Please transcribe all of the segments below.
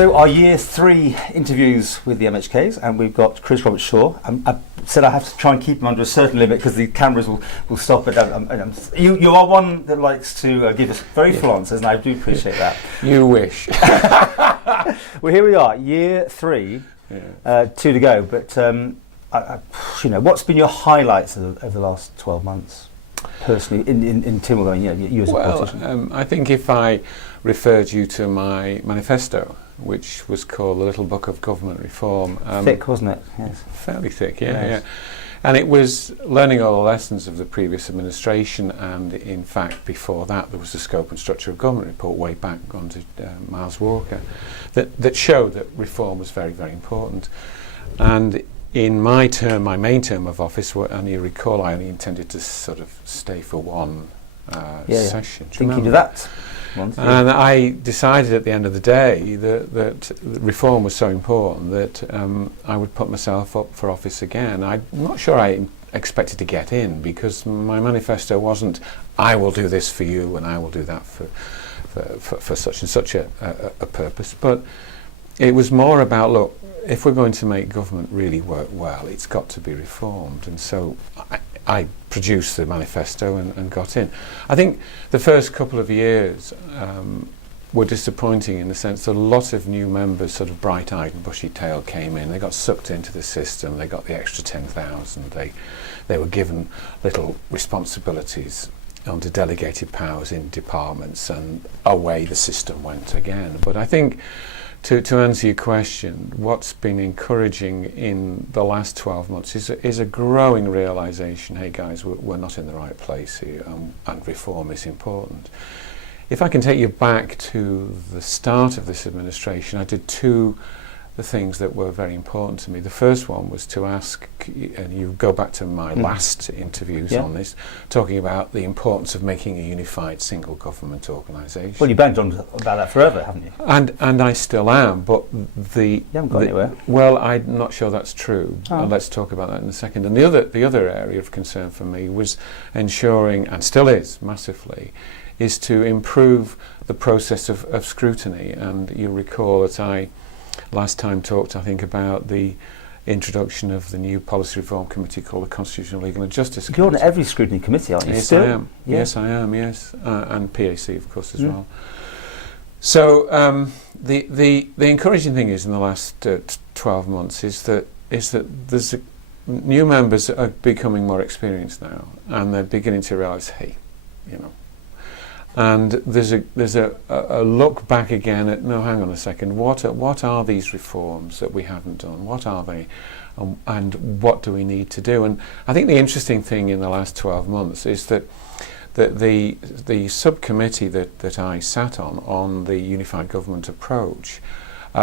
So our year 3 interviews with the MHKs, and we've got Chris Robertshaw. I said I have to try and keep him under a certain limit because the cameras will stop it. You are one that likes to give us very full answers, and I do appreciate that. You wish. Well, here we are, year 3, 2 to go. But what's been your highlights over the last 12 months, personally, in Timor? You as a politician. I think if I referred you to my manifesto, which was called The Little Book of Government Reform. Thick, wasn't it? Yes. Fairly thick, yeah, yes. yeah. And it was learning all the lessons of the previous administration, and in fact before that there was the Scope and Structure of Government report way back onto Miles Walker that showed that reform was very, very important. And in my term, my main term of office, and you recall I only intended to sort of stay for one session. I think you did that. And I decided at the end of the day that reform was so important that I would put myself up for office again. I'm not sure I expected to get in, because my manifesto wasn't I will do this for you and I will do that for such and such a purpose, but it was more about, look, if we're going to make government really work well, it's got to be reformed. And so I produced the manifesto and got in. I think the first couple of years were disappointing in the sense that a lot of new members, sort of bright-eyed and bushy-tailed, came in. They got sucked into the system. They got the extra 10,000. They were given little responsibilities under delegated powers in departments, and away the system went again. But I think, to answer your question, what's been encouraging in the last 12 months is a growing realisation, hey guys, we're not in the right place here, and reform is important. If I can take you back to the start of this administration, I did two things that were very important to me. The first one was to ask, and you go back to my last interviews on this, talking about the importance of making a unified single government organisation. Well, you've banged on about that forever, haven't you? And I still am, but you haven't gone anywhere. Well, I'm not sure that's true. Let's talk about that in a second. And the other area of concern for me was ensuring, and still is massively, is to improve the process of scrutiny. And you recall that I last time talked, I think, about the introduction of the new policy reform committee called the Constitutional, Legal and Justice Committee. You're on every scrutiny committee, aren't you? Yes, still? I am. Yeah. Yes, I am, yes. And PAC, of course, as well. So the encouraging thing is, in the last 12 months, is that there's new members are becoming more experienced now, and they're beginning to realise, hey, and there's a look back again at, no, hang on a second, what are these reforms that we haven't done? What are they, and what do we need to do? And I think the interesting thing in the last 12 months is that the subcommittee that I sat on the unified government approach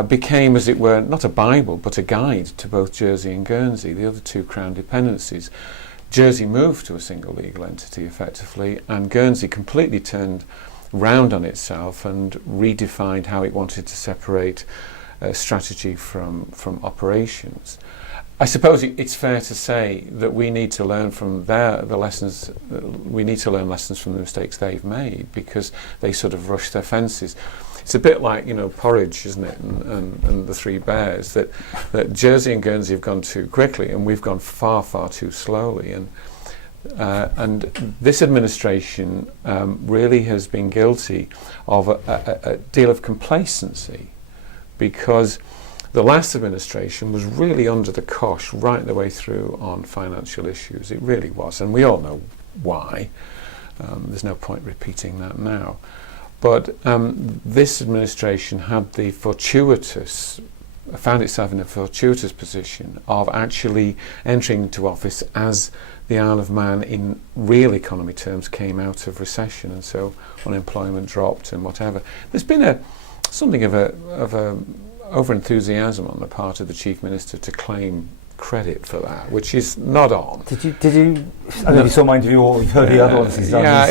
became, as it were, not a Bible but a guide to both Jersey and Guernsey, the other two Crown dependencies. Jersey moved to a single legal entity effectively, and Guernsey completely turned round on itself and redefined how it wanted to separate strategy from operations. I suppose it's fair to say that we need to learn from the lessons. We need to learn lessons from the mistakes they've made, because they sort of rushed their fences. It's a bit like, porridge, isn't it, and the Three Bears, that Jersey and Guernsey have gone too quickly and we've gone far, far too slowly. And this administration really has been guilty of a deal of complacency, because the last administration was really under the cosh right the way through on financial issues. It really was, and we all know why. There's no point repeating that now. But this administration had the found itself in a fortuitous position of actually entering into office as the Isle of Man, in real economy terms, came out of recession, and so unemployment dropped and whatever. There's been something of a over-enthusiasm on the part of the Chief Minister to claim credit for that, which is not on. Did you? I don't know if you saw my interview or you've heard the other ones he's done. Yeah,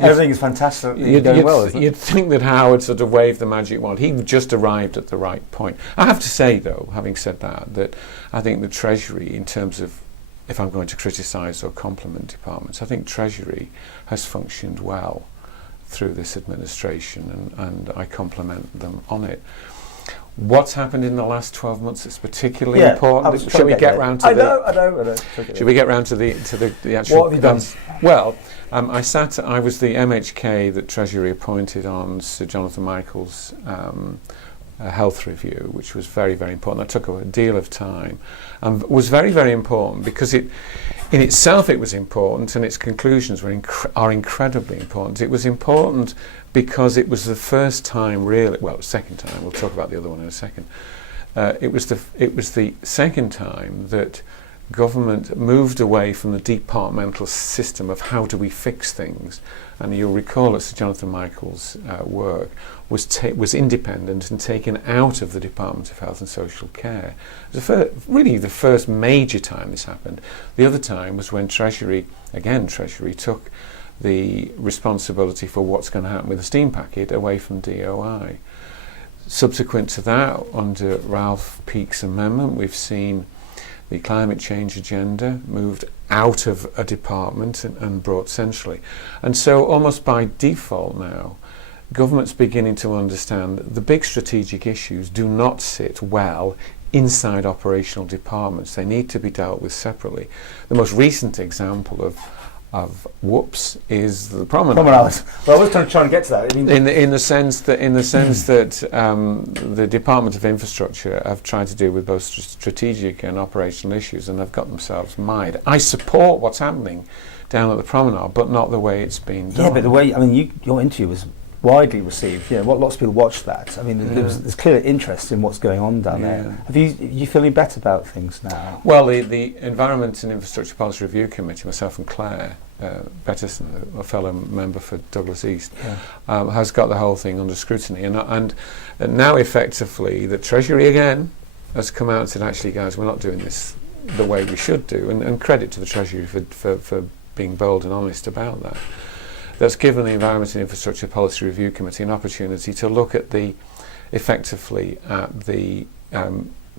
everything is fantastic. You'd think that Howard sort of waved the magic wand. He just arrived at the right point. I have to say, though, having said that I think the Treasury, in terms of, if I'm going to criticise or compliment departments, I think Treasury has functioned well through this administration, and I compliment them on it. What's happened in the last 12 months that's particularly I important? was trying Shall we to get round to I know. Should we get round to the actual? What have you done? Well, I was the MHK that Treasury appointed on Sir Jonathan Michael's health review, which was very, very important. That took a deal of time and was very, very important because in itself it was important, and its conclusions are incredibly important. It was important because it was the first time, really, well, second time. We'll talk about the other one in a second. It was the second time that government moved away from the departmental system of how do we fix things. And you'll recall that Sir Jonathan Michael's work was independent and taken out of the Department of Health and Social Care. It was really the first major time this happened. The other time was when Treasury took the responsibility for what's going to happen with the steam packet away from DOI. Subsequent to that, under Ralph Peake's amendment, we've seen the climate change agenda moved out of a department and brought centrally. And so almost by default now, government's beginning to understand the big strategic issues do not sit well inside operational departments. They need to be dealt with separately. The most recent example of whoops is the promenade. Well, I was trying to get to that. I mean, in the sense that the Department of Infrastructure have tried to deal with both strategic and operational issues, and they've got themselves mired. I support what's happening down at the promenade, but not the way it's been done. Yeah, but the way, I mean, your interview was widely received. Lots of people watched that. I mean, there's clear interest in what's going on down there. Are you feeling better about things now? Well, the Environment and Infrastructure Policy Review Committee, myself and Claire Bettison, a fellow member for Douglas East, has got the whole thing under scrutiny, and now effectively the Treasury again has come out and said, actually guys, we're not doing this the way we should do, and credit to the Treasury for being bold and honest about that. That's given the Environment and Infrastructure Policy Review Committee an opportunity to look at effectively at the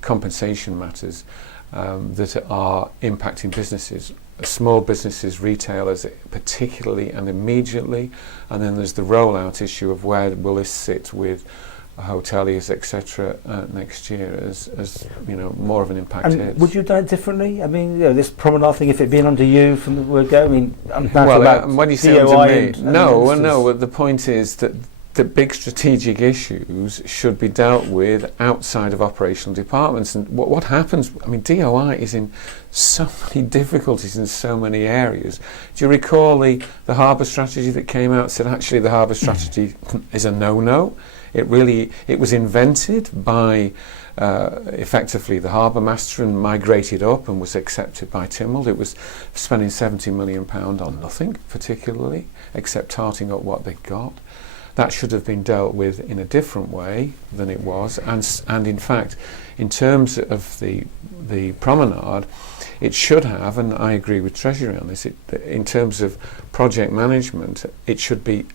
compensation matters that are impacting businesses, small businesses, retailers particularly and immediately, and then there's the rollout issue of where will this sit with hoteliers, etc. Next year as more of an impact. And hits. would you have done it differently? I mean, this promenade thing, if it had been under you from the word go, I mean, when you say under me, no. The point is that the big strategic issues should be dealt with outside of operational departments. And what happens, I mean, DOI is in so many difficulties in so many areas. Do you recall the harbour strategy that came out, said actually the harbour strategy is a no-no? It was invented by effectively the harbour master and migrated up and was accepted by Tynwald. It was spending £70 million on nothing particularly, except tarting up what they got. That should have been dealt with in a different way than it was, and in fact, in terms of the promenade, it should have, and I agree with Treasury on this, in terms of project management, it should be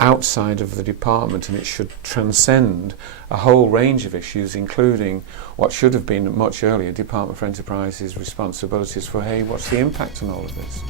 outside of the department, and it should transcend a whole range of issues, including what should have been much earlier Department for Enterprise's responsibilities for, hey, what's the impact on all of this?